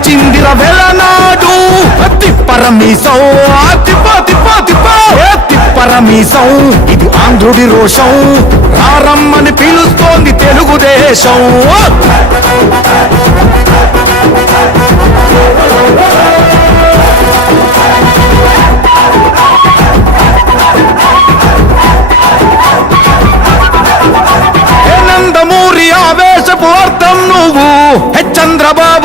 గర్వంగా పిలిచిందిర వెలనాడు తిప్పరమీసం తిప్ప తిప్ప తిప్ప తిప్పరమీసం ఇది ఆంధ్రుడి రోషం. రారమ్మని పిలుస్తోంది తెలుగుదేశం.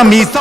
i missão.